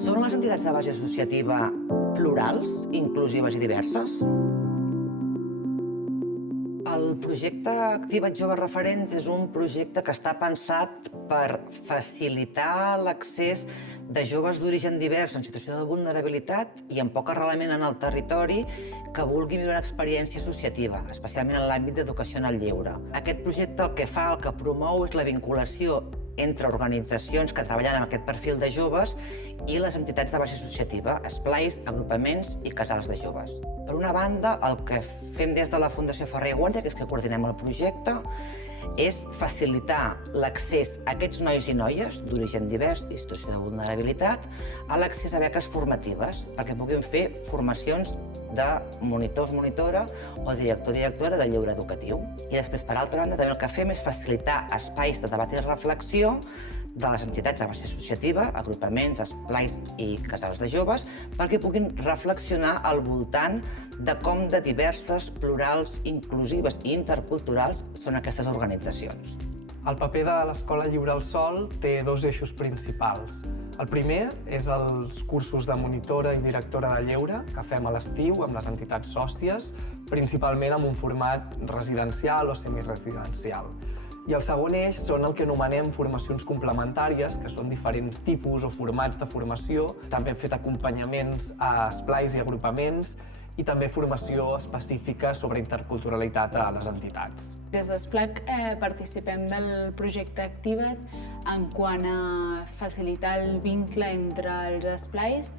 Són les entitats de base associativa plurals, inclusives i diverses? El projecte Activa't Joves Referents és un projecte que està pensat per facilitar l'accés de joves d'origen divers en situació de vulnerabilitat i amb poc arrelament en el territori que vulguin viure una experiència associativa, especialment en l'àmbit d'educació en el lleure. Aquest projecte el que promou és la vinculació entre organitzacions que treballen amb aquest perfil de joves i les entitats de base associativa, esplais, agrupaments i casals de joves. Per una banda, el que fem des de la Fundació Ferrer i Guàrdia, que és que coordinem el projecte, és facilitar l'accés a aquests nois i noies d'origen divers i situació de vulnerabilitat a l'accés a beques formatives perquè puguin fer formacions de monitora o directora de lleure educatiu. I després, per altra banda, també el que fem és facilitar espais de debat i reflexió de les entitats de base associativa, agrupaments, esplais i casals de joves, perquè puguin reflexionar al voltant de com de diverses, plurals, inclusives i interculturals són aquestes organitzacions. El paper de l'Escola Lliure al Sol té dos eixos principals. El primer és els cursos de monitora i directora de lleure que fem a l'estiu amb les entitats sòcies, principalment amb un format residencial o semiresidencial. I el segon eix són el que anomenem formacions complementàries, que són diferents tipus o formats de formació. També hem fet acompanyaments a esplais i agrupaments i també formació específica sobre interculturalitat a les entitats. Des d'Esplac participem del projecte Activa't en quant a facilitar el vincle entre els esplais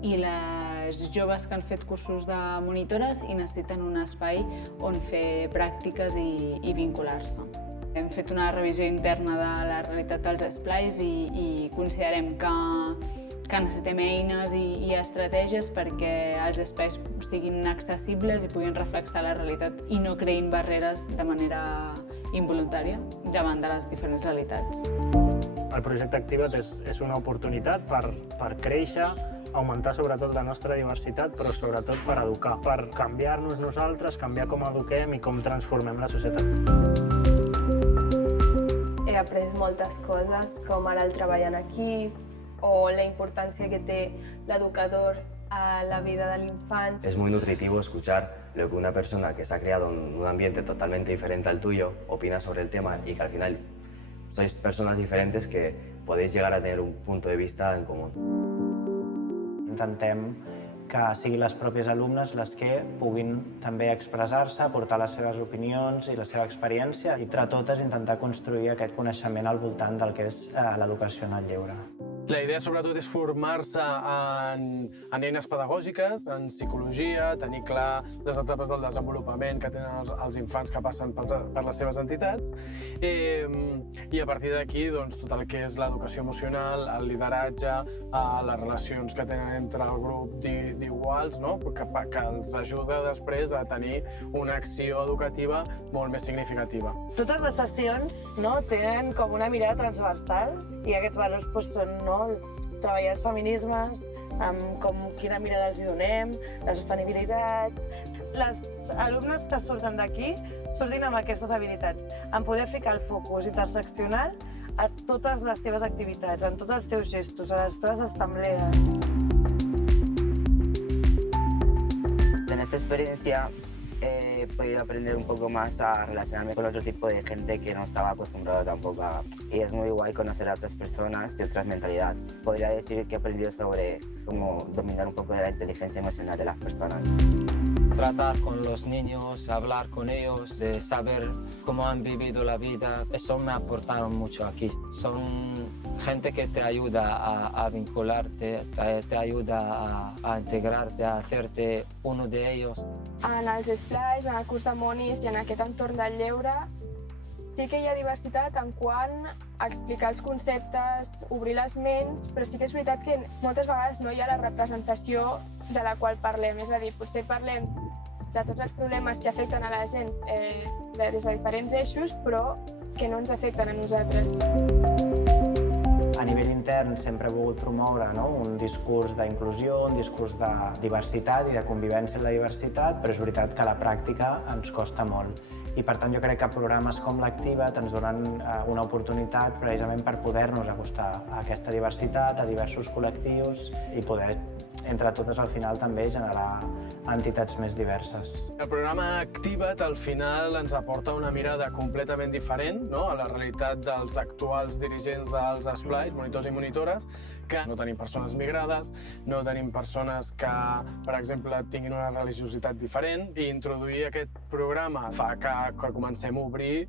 i les joves que han fet cursos de monitores i necessiten un espai on fer pràctiques i vincular-se. Hem fet una revisió interna de la realitat dels esplais i considerem que necessitem eines i estratègies perquè els espais siguin accessibles i puguin reflexar la realitat i no creïn barreres de manera involuntària davant de les diferents realitats. El projecte Activa't és una oportunitat per créixer, augmentar sobretot la nostra diversitat, però sobretot per educar, per canviar-nos nosaltres, canviar com eduquem i com transformem la societat. He après moltes coses, com ara el treball en equip o la importància que té l'educador a la vida de l'infant. Es muy nutritivo escuchar lo que una persona que se ha creado en un ambiente totalmente diferente al tuyo opina sobre el tema y que al final sois personas diferentes que podéis llegar a tener un punto de vista en común. Intentem que siguin les pròpies alumnes les que puguin també expressar-se, aportar les seves opinions i la seva experiència i entre totes intentar construir aquest coneixement al voltant del que és l'educació en el lleure. La idea sobretot és formar-se en eines pedagògiques, en psicologia, tenir clar les etapes del desenvolupament que tenen els infants que passen per les seves entitats i a partir d'aquí tot el que és l'educació emocional, el lideratge, les relacions que tenen entre el grup d'iguals, que els ajuda després a tenir una acció educativa molt més significativa. Totes les sessions tenen com una mirada transversal i aquests valors són treballar els feminismes, quina mirada els hi donem, la sostenibilitat. Les alumnes que surten d'aquí surtin amb aquestes habilitats, en poder ficar el focus interseccional a totes les seves activitats, en tots els seus gestos, a les seves assemblees. En esta experiencia he podido aprender un poco más a relacionarme con otro tipo de gente que no estaba acostumbrado tampoco y es muy guay conocer a otras personas y otras mentalidades. Podría decir que he aprendido sobre cómo dominar un poco de la inteligencia emocional de las personas. Tratar con los niños, hablar con ellos, de saber cómo han vivido la vida, eso me aportaron mucho aquí. Son gente que te ayuda a vincularte, te ayuda a integrarte, a hacerte uno de ellos. En els esplais, en el curs de monis i en aquest entorn del lleure, sí que hi ha diversitat en quant a explicar els conceptes, obrir les ments, però sí que és veritat que moltes vegades no hi ha la representació de la qual parlem. És a dir, potser parlem de tots els problemes que afecten a la gent des de diferents eixos, però que no ens afecten a nosaltres. A nivell intern sempre he volgut promoure un discurs d'inclusió, un discurs de diversitat i de convivència en la diversitat, però és veritat que a la pràctica ens costa molt. I per tant jo crec que programes com l'Activa't ens donen una oportunitat precisament per poder-nos acostar a aquesta diversitat, a diversos col·lectius i poder entre totes al final també generar entitats més diverses. El programa Activa't al final ens aporta una mirada completament diferent, no?, a la realitat dels actuals dirigents dels esplais, monitors i monitores, que no tenim persones migrades, no tenim persones que, per exemple, tinguin una religiositat diferent, i introduir aquest programa fa que comencem a obrir,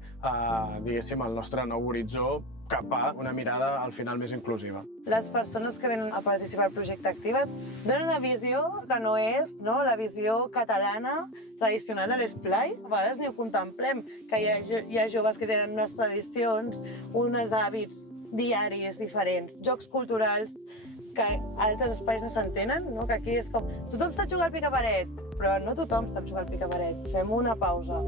diguéssim, el nostre nou horitzó cap a una mirada al final més inclusiva. Les persones que venen a participar al projecte Activa't donen una visió que no és la visió catalana tradicional de l'esplai. A vegades ni ho contemplem, que hi ha joves que tenen unes tradicions, uns hàbits diaris diferents, jocs culturals que a altres espais no s'entenen, no? Que aquí és com, tothom sap jugar al picaparet, però no tothom sap jugar al picaparet. Fem una pausa.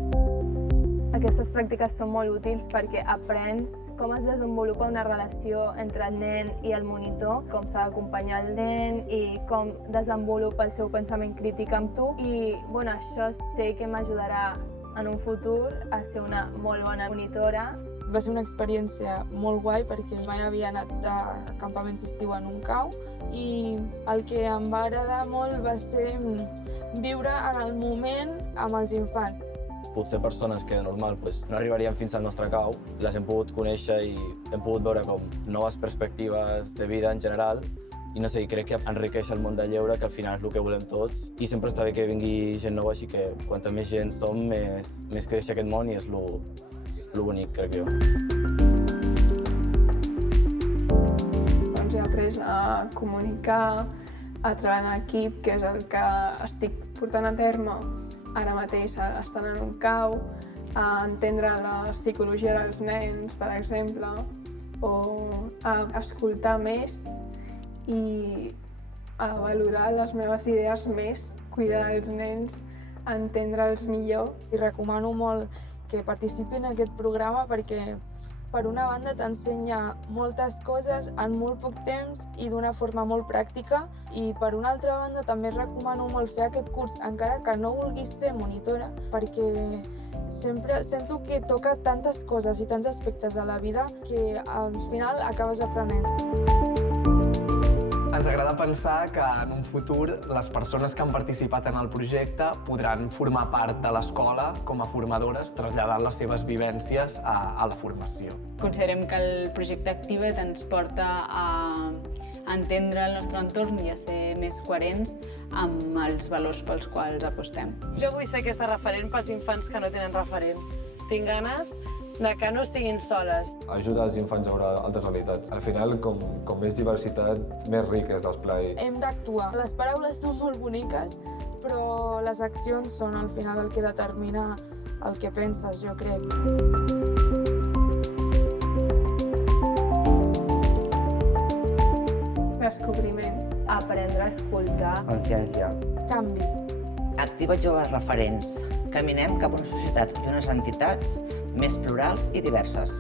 Aquestes pràctiques són molt útils perquè aprens com es desenvolupa una relació entre el nen i el monitor, com s'ha d'acompanyar el nen i com desenvolupa el seu pensament crític amb tu. I això sé que m'ajudarà en un futur a ser una molt bona monitora. Va ser una experiència molt guai perquè mai havia anat a campaments d'estiu en un cau i el que em va agradar molt va ser viure en el moment amb els infants. Potser persones que de normal no arribarien fins al nostre cau, les hem pogut conèixer i hem pogut veure com noves perspectives de vida en general i no sé, crec que enriqueix el món del lleure, que al final és el que volem tots i sempre està bé que vingui gent nova, així que quanta més gent som, més creix aquest món i és lo bonic, crec jo. He après a comunicar, a treballar en equip, que és el que estic portant a terme ara mateix estan en un cau, a entendre la psicologia dels nens, per exemple, o a escoltar més i a valorar les meves idees més, cuidar els nens, entendre'ls millor. I recomano molt que participin en aquest programa perquè per una banda t'ensenya moltes coses en molt poc temps i d'una forma molt pràctica i per una altra banda també recomano molt fer aquest curs encara que no vulguis ser monitora perquè sempre sento que toca tantes coses i tants aspectes a la vida que al final acabes aprenent. Ens agrada pensar que en un futur les persones que han participat en el projecte podran formar part de l'escola com a formadores, traslladant les seves vivències a la formació. Considerem que el projecte Activa't ens porta a entendre el nostre entorn i a ser més coherents amb els valors pels quals apostem. Jo vull ser aquesta referent pels infants que no tenen referent. Tinc ganes de que no estiguin soles. Ajuda els infants a veure altres realitats. Al final, com més diversitat, més ric és l'esplai. Hem d'actuar. Les paraules són molt boniques, però les accions són al final el que determina el que penses, jo crec. Descobriment. Aprendre a escoltar. Consciència. Canvi. Activa't joves referents. Caminem cap a una societat i unes entitats més plurals i diverses.